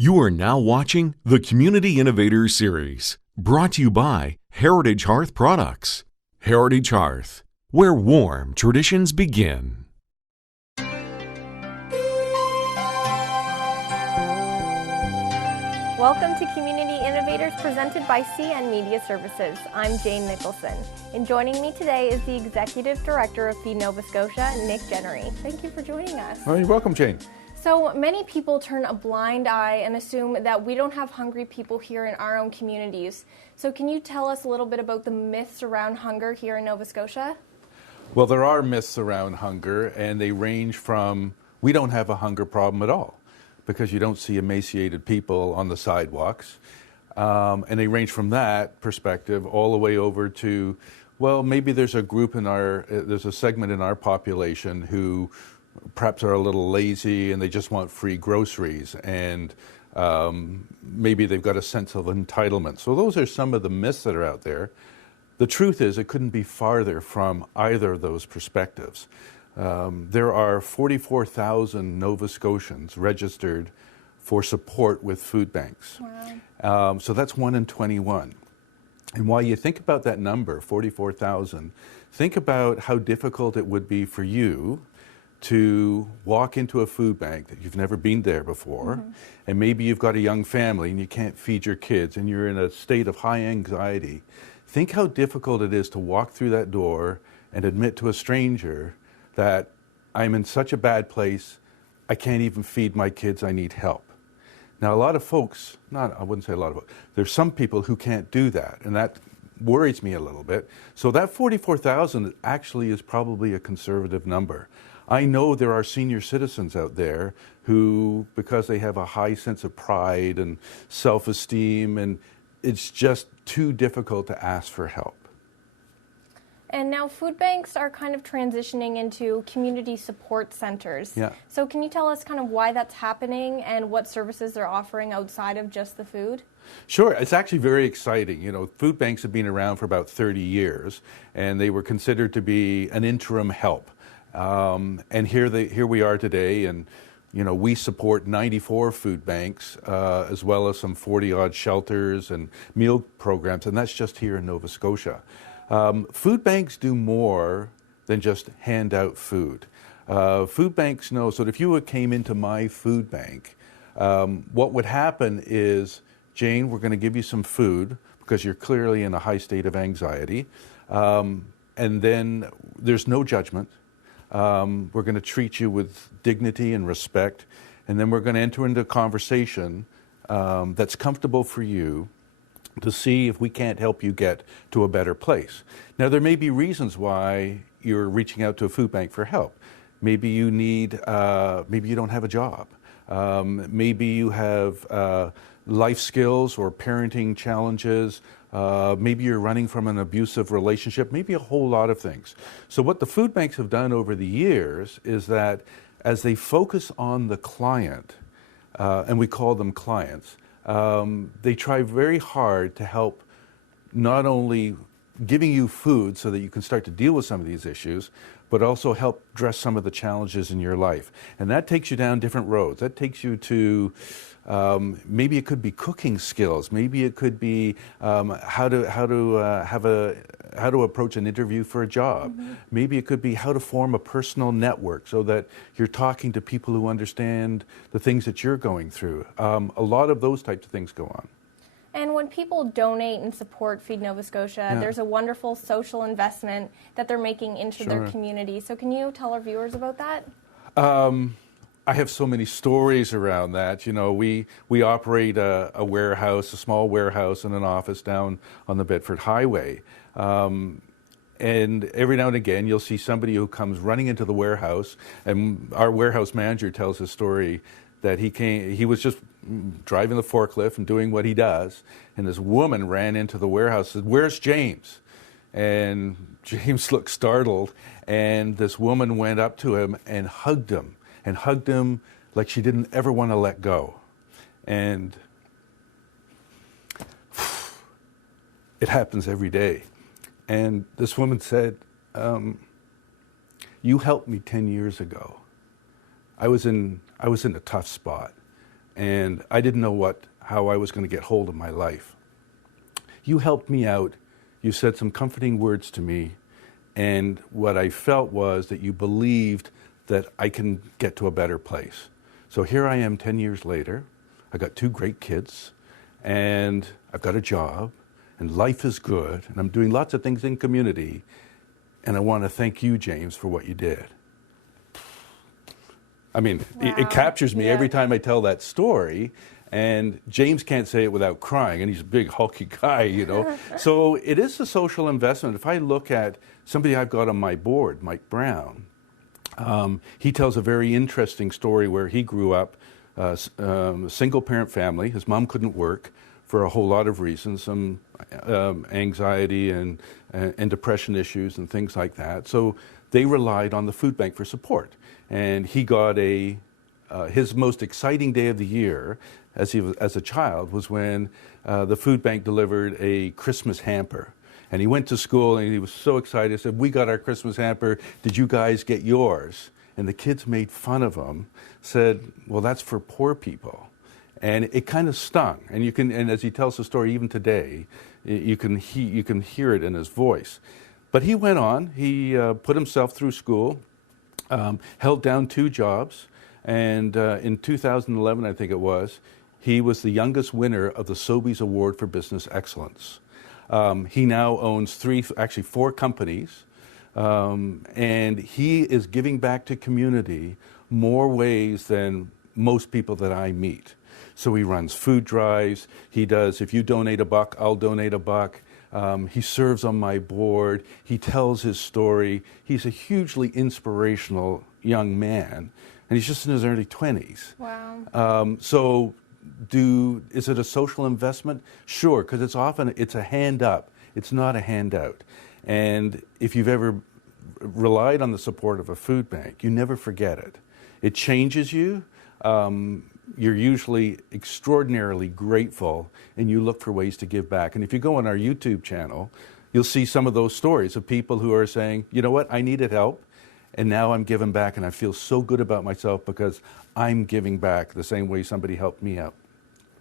You are now watching the Community Innovators series, brought to you by Heritage Hearth Products. Heritage Hearth, where warm traditions begin. Welcome to Community Innovators presented by CN Media Services. I'm Jane Nicholson, and joining me today is the Executive Director of Feed Nova Scotia, Nick Jennery. Thank you for joining us. Oh, you're welcome, Jane. So many people turn a blind eye and assume that we don't have hungry people here in our own communities. So can you tell us a little bit about the myths around hunger here in Nova Scotia? Well, there are myths around hunger, and they range from we don't have a hunger problem at all because you don't see emaciated people on the sidewalks. And they range from that perspective all the way over to, well, maybe there's a group there's a segment in our population who perhaps are a little lazy and they just want free groceries, and maybe they've got a sense of entitlement. So those are some of the myths that are out there. The truth is it couldn't be farther from either of those perspectives. There are 44,000 Nova Scotians registered for support with food banks. Wow. So that's 1 in 21. And while you think about that number, 44,000, think about how difficult it would be for you to walk into a food bank that you've never been there before, and maybe you've got a young family and you can't feed your kids and you're in a state of high anxiety. Think how difficult it is to walk through that door and admit to a stranger that I'm in such a bad place, I can't even feed my kids, I need help. Now, a lot of folks, I wouldn't say a lot of folks, there's some people who can't do that, and that worries me a little bit. So that 44,000 actually is probably a conservative number. I know there are senior citizens out there who, because they have a high sense of pride and self-esteem, and it's just too difficult to ask for help. And now food banks are kind of transitioning into community support centers. Yeah. So can you tell us kind of why that's happening and what services they're offering outside of just the food? Sure, it's actually very exciting. You know, food banks have been around for about 30 years, and they were considered to be an interim help. And here we are today, and you know, we support 94 food banks, as well as some 40-odd shelters and meal programs, and that's just here in Nova Scotia. Food banks do more than just hand out food. Food banks know, so if you came into my food bank, what would happen is, Jane, we're going to give you some food because you're clearly in a high state of anxiety, and then there's no judgment. We're going to treat you with dignity and respect, and then we're going to enter into a conversation that's comfortable for you to see if we can't help you get to a better place. Now, there may be reasons why you're reaching out to a food bank for help. Maybe you need, maybe you don't have a job. Maybe you have life skills or parenting challenges. Maybe you're running from an abusive relationship, maybe a whole lot of things. So what the food banks have done over the years is that as they focus on the client, and we call them clients, they try very hard to help not only giving you food so that you can start to deal with some of these issues, but also help address some of the challenges in your life. And that takes you down different roads. That takes you to maybe it could be cooking skills. Maybe it could be how to approach an interview for a job. Maybe it could be how to form a personal network so that you're talking to people who understand the things that you're going through. A lot of those types of things go on. And when people donate and support Feed Nova Scotia, there's a wonderful social investment that they're making into their community. So can you tell our viewers about that? I have so many stories around that. You know, we operate a warehouse, a small warehouse and an office down on the Bedford Highway. And every now and again, you'll see somebody who comes running into the warehouse, and our warehouse manager tells his story that he was just driving the forklift and doing what he does, and this woman ran into the warehouse and said, "Where's James?" And James looked startled, and this woman went up to him and hugged him like she didn't ever want to let go. And it happens every day. And this woman said, "You helped me 10 years ago. I was in a tough spot, and I didn't know how I was going to get hold of my life. You helped me out. You said some comforting words to me, and what I felt was that you believed that I can get to a better place. So here I am 10 years later. I got 2 great kids, and I've got a job, and life is good, and I'm doing lots of things in community, and I want to thank you, James, for what you did. I mean, wow. it captures me every time I tell that story, and James can't say it without crying, and he's a big, hulky guy, you know. So it is a social investment. If I look at somebody I've got on my board, Mike Brown, he tells a very interesting story where he grew up, single-parent family. His mom couldn't work for a whole lot of reasons, some anxiety and depression issues and things like that. So they relied on the food bank for support. And he got his most exciting day of the year as a child was when the food bank delivered a Christmas hamper. And he went to school and he was so excited. He said, "We got our Christmas hamper. Did you guys get yours?" And the kids made fun of him, said, "Well, that's for poor people." And it kind of stung. And as he tells the story even today, you can hear it in his voice. But he went on. He put himself through school, held down 2 jobs, and in 2011, I think it was, he was the youngest winner of the Sobeys Award for Business Excellence. He now owns 4 companies, and he is giving back to community more ways than most people that I meet. So he runs food drives. He does, if you donate $1, I'll donate $1. He serves on my board. He tells his story. He's a hugely inspirational young man, and he's just in his early 20s. Wow. So is it a social investment? Sure, because it's a hand up. It's not a handout. And if you've ever relied on the support of a food bank, you never forget it. It changes you. You're usually extraordinarily grateful, and you look for ways to give back. And if you go on our YouTube channel, you'll see some of those stories of people who are saying, "You know what, I needed help, and now I'm giving back, and I feel so good about myself because I'm giving back the same way somebody helped me out."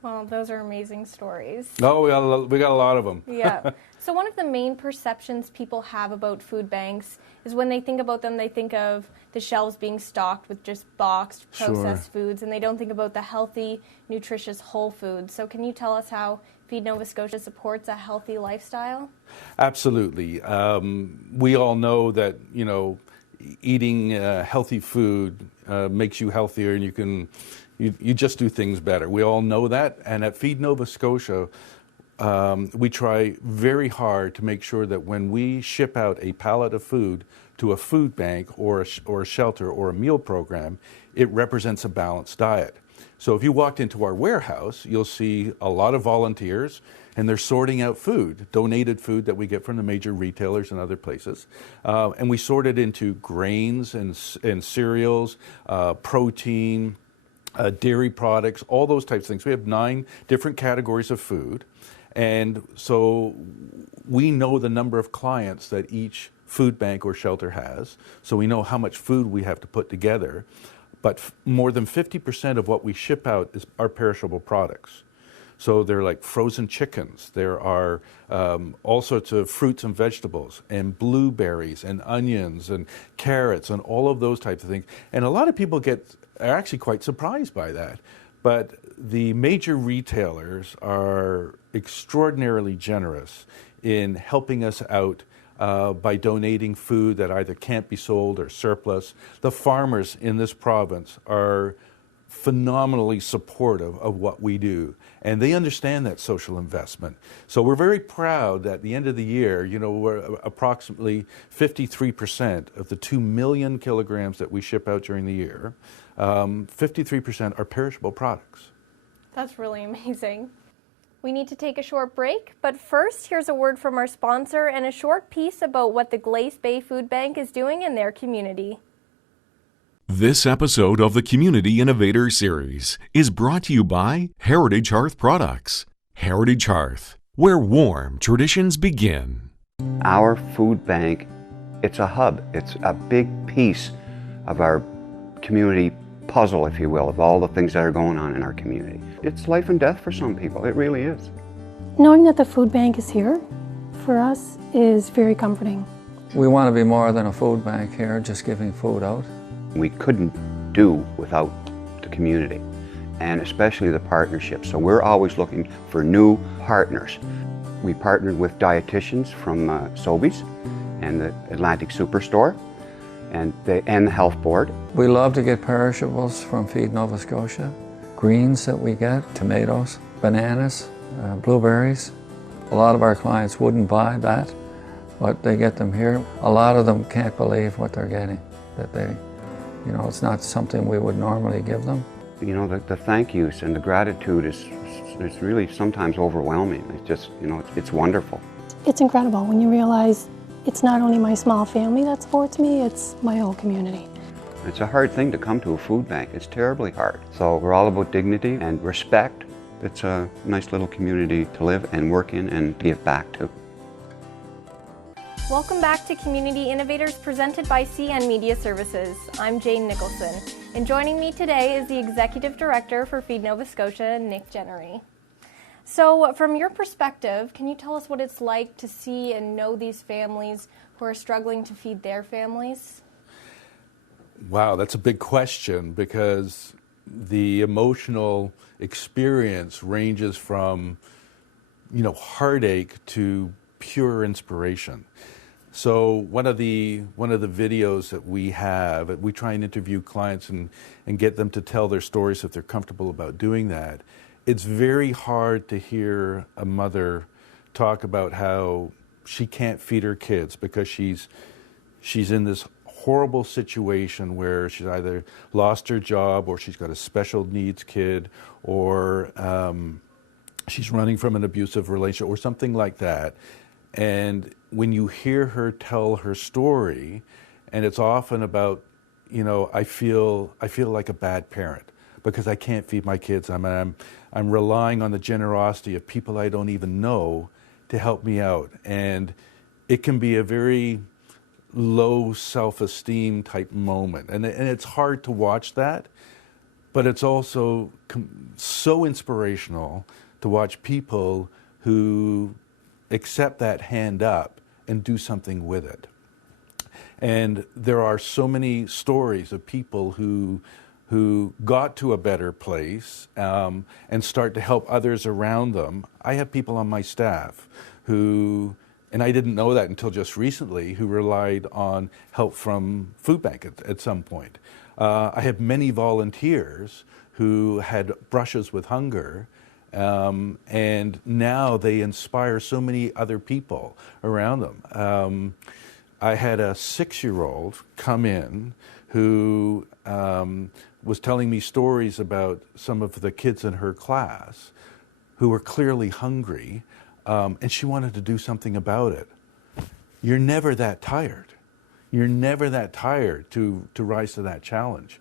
Well, those are amazing stories. Oh, we got a lot of them. Yeah. So one of the main perceptions people have about food banks is when they think about them, they think of the shelves being stocked with just boxed, processed foods, and they don't think about the healthy, nutritious whole foods. So can you tell us how Feed Nova Scotia supports a healthy lifestyle? Absolutely. We all know that, eating healthy food makes you healthier, and you just do things better. We all know that, and at Feed Nova Scotia, we try very hard to make sure that when we ship out a pallet of food to a food bank or a shelter or a meal program, it represents a balanced diet. So if you walked into our warehouse, you'll see a lot of volunteers, and they're sorting out food, donated food that we get from the major retailers and other places. And we sort it into grains and cereals, protein, dairy products, all those types of things. We have 9 different categories of food. And so we know the number of clients that each food bank or shelter has. So we know how much food we have to put together. But more than 50% of what we ship out are perishable products. So they're like frozen chickens. There are all sorts of fruits and vegetables and blueberries and onions and carrots and all of those types of things. And a lot of people are actually quite surprised by that. But the major retailers are extraordinarily generous in helping us out by donating food that either can't be sold or surplus. The farmers in this province are phenomenally supportive of what we do, and they understand that social investment. So we're very proud that at the end of the year, we're approximately 53% of the 2 million kilograms that we ship out during the year, 53% are perishable products. That's really amazing. We need to take a short break, but first, here's a word from our sponsor and a short piece about what the Glace Bay Food Bank is doing in their community. This episode of the Community Innovator Series is brought to you by Heritage Hearth Products. Heritage Hearth, where warm traditions begin. Our food bank, it's a hub. It's a big piece of our community puzzle, if you will, of all the things that are going on in our community. It's life and death for some people, it really is. Knowing that the food bank is here for us is very comforting. We want to be more than a food bank here, just giving food out. We couldn't do without the community, and especially the partnerships. So we're always looking for new partners. We partnered with dietitians from Sobeys and the Atlantic Superstore and the Health Board. We love to get perishables from Feed Nova Scotia. Greens that we get, tomatoes, bananas, blueberries. A lot of our clients wouldn't buy that, but they get them here. A lot of them can't believe what they're getting, that they, you know, it's not something we would normally give them. You know, the thank yous and the gratitude is really sometimes overwhelming. It's just, you know, it's wonderful. It's incredible when you realize it's not only my small family that supports me, it's my whole community. It's a hard thing to come to a food bank. It's terribly hard. So we're all about dignity and respect. It's a nice little community to live and work in and give back to. Welcome back to Community Innovators presented by CN Media Services. I'm Jane Nicholson, and joining me today is the Executive Director for Feed Nova Scotia, Nick Jennery. So from your perspective, can you tell us what it's like to see and know these families who are struggling to feed their families? Wow, that's a big question, because the emotional experience ranges from, you know, heartache to pure inspiration. So one of the videos that we have, we try and interview clients and get them to tell their stories if they're comfortable about doing that. It's very hard to hear a mother talk about how she can't feed her kids because she's in this horrible situation where she's either lost her job, or she's got a special needs kid, or she's running from an abusive relationship or something like that. And when you hear her tell her story, and it's often about, you know, I feel like a bad parent because I can't feed my kids. I'm relying on the generosity of people I don't even know to help me out. And it can be a very low self-esteem type moment. And it's hard to watch that, but it's also so inspirational to watch people who accept that hand up and do something with it. And there are so many stories of people who got to a better place and start to help others around them. I have people on my staff who, and I didn't know that until just recently, who relied on help from food bank at some point. I have many volunteers who had brushes with hunger, and now they inspire so many other people around them. I had a 6-year-old come in who was telling me stories about some of the kids in her class who were clearly hungry, and she wanted to do something about it. You're never that tired. You're never that tired to rise to that challenge.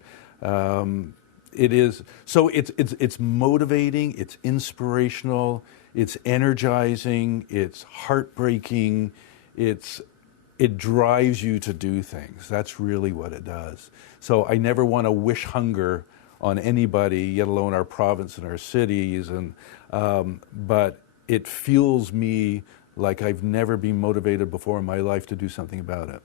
It is so. It's motivating. It's inspirational. It's energizing. It's heartbreaking. It drives you to do things. That's really what it does. So I never want to wish hunger on anybody, yet alone our province and our cities. And but it fuels me like I've never been motivated before in my life to do something about it.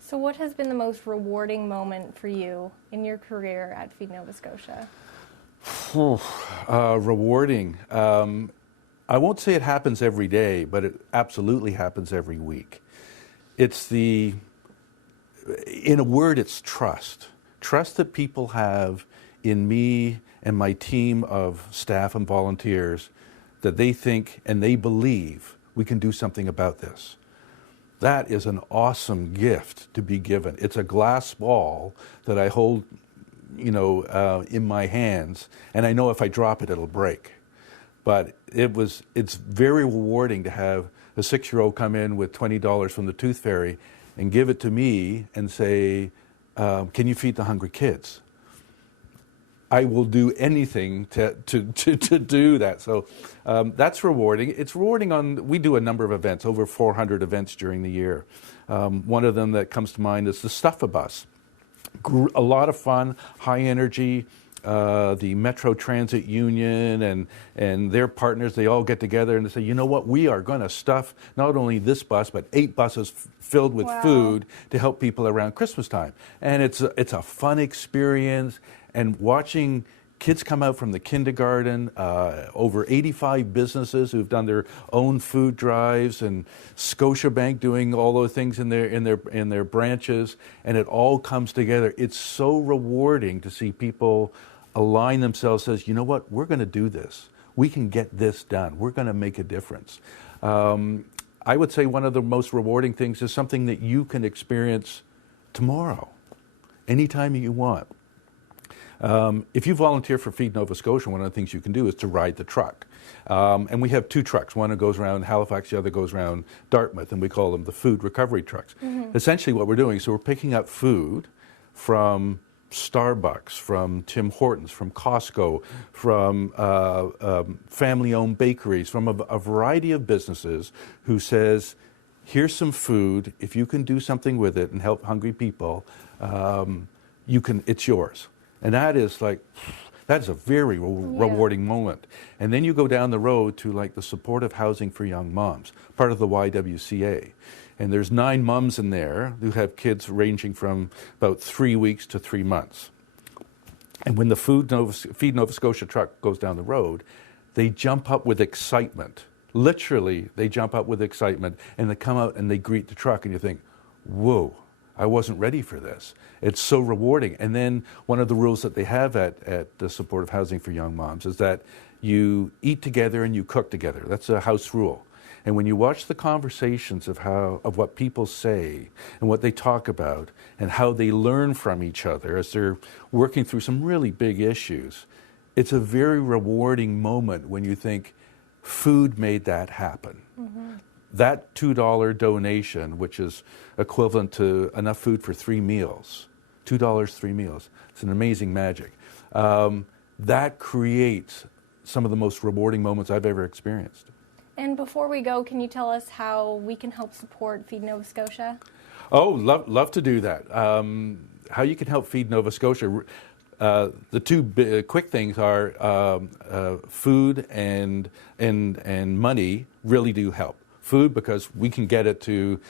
So what has been the most rewarding moment for you in your career at Feed Nova Scotia? Rewarding. I won't say it happens every day, but it absolutely happens every week. It's in a word, it's trust. Trust that people have in me and my team of staff and volunteers, that they think and they believe we can do something about this. That is an awesome gift to be given. It's a glass ball that I hold, in my hands, and I know if I drop it, it'll break. But it's very rewarding to have a 6-year-old come in with $20 from the Tooth Fairy and give it to me and say, can you feed the hungry kids? I will do anything to do that. So that's rewarding. It's rewarding we do a number of events, over 400 events during the year. One of them that comes to mind is the Stuff-A-Bus. A lot of fun, high energy. The Metro Transit Union and their partners, they all get together and they say, you know what, we are going to stuff not only this bus, but 8 buses filled with food to help people around Christmas time. And it's a fun experience. And watching kids come out from the kindergarten, over 85 businesses who've done their own food drives, and Scotiabank doing all those things in their branches, and it all comes together. It's so rewarding to see people align themselves, says, you know what, we're going to do this. We can get this done. We're going to make a difference. I would say one of the most rewarding things is something that you can experience tomorrow, anytime you want. If you volunteer for Feed Nova Scotia, one of the things you can do is to ride the truck. And we have 2 trucks. One goes around Halifax, the other goes around Dartmouth, and we call them the food recovery trucks. Essentially what we're doing, so we're picking up food from Starbucks, from Tim Hortons, from Costco, from family-owned bakeries, from a variety of businesses who says, here's some food. If you can do something with it and help hungry people, it's yours. And that is a very rewarding moment. And then you go down the road to like the supportive housing for young moms, part of the YWCA. And there's 9 moms in there who have kids ranging from about 3 weeks to 3 months. And when the Feed Nova Scotia truck goes down the road, they jump up with excitement. Literally, they jump up with excitement, and they come out and they greet the truck, and you think, whoa, I wasn't ready for this. It's so rewarding. And then one of the rules that they have at the supportive housing for young moms is that you eat together and you cook together. That's a house rule. And when you watch the conversations of what people say and what they talk about and how they learn from each other as they're working through some really big issues, it's a very rewarding moment when you think food made that happen. That $2 donation, which is equivalent to enough food for 3 meals, $2, 3 meals, it's an amazing magic. That creates some of the most rewarding moments I've ever experienced. And before we go, can you tell us how we can help support Feed Nova Scotia? Oh, love to do that. How you can help Feed Nova Scotia, the 2 quick things are food and money really do help. Food, because we can get it to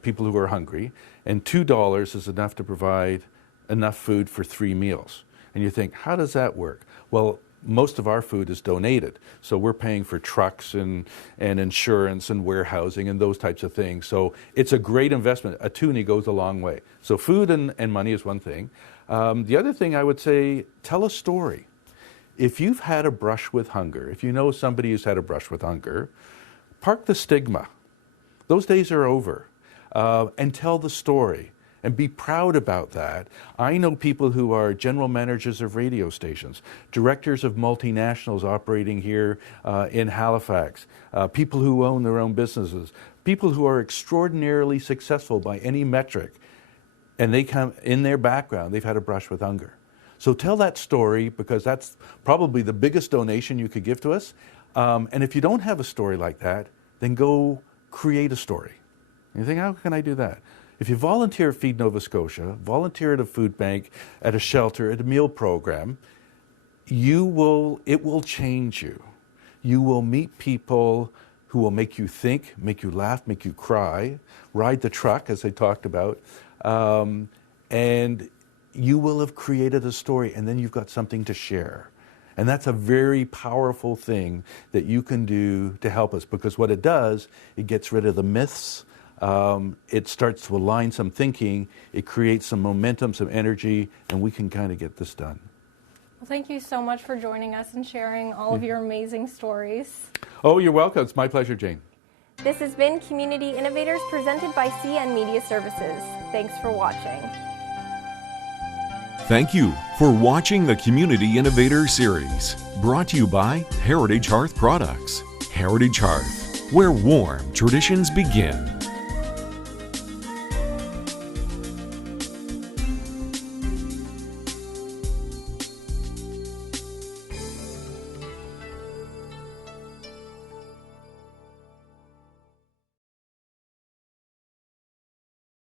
people who are hungry, and $2 is enough to provide enough food for 3 meals. And you think, how does that work? Well, most of our food is donated, so we're paying for trucks and insurance and warehousing and those types of things. So it's a great investment. A toonie goes a long way. So food and money is one thing. The other thing I would say, tell a story. If you've had a brush with hunger, if you know somebody who's had a brush with hunger, park the stigma. Those days are over. And tell the story. And be proud about that. I know people who are general managers of radio stations, directors of multinationals operating here in Halifax, people who own their own businesses, people who are extraordinarily successful by any metric, and they come in their background, they've had a brush with hunger. So tell that story, because that's probably the biggest donation you could give to us. And if you don't have a story like that, then go create a story. And you think, how can I do that? If you volunteer at Feed Nova Scotia, volunteer at a food bank, at a shelter, at a meal program, it will change you. You will meet people who will make you think, make you laugh, make you cry, ride the truck, as they talked about, and you will have created a story, and then you've got something to share. And that's a very powerful thing that you can do to help us, because what it does, it gets rid of the myths. It starts to align some thinking, it creates some momentum, some energy, and we can kind of get this done. Well, thank you so much for joining us and sharing all of your amazing stories. Oh, you're welcome. It's my pleasure, Jane. This has been Community Innovators presented by CN Media Services. Thanks for watching. Thank you for watching the Community Innovator series, brought to you by Heritage Hearth Products. Heritage Hearth, where warm traditions begin.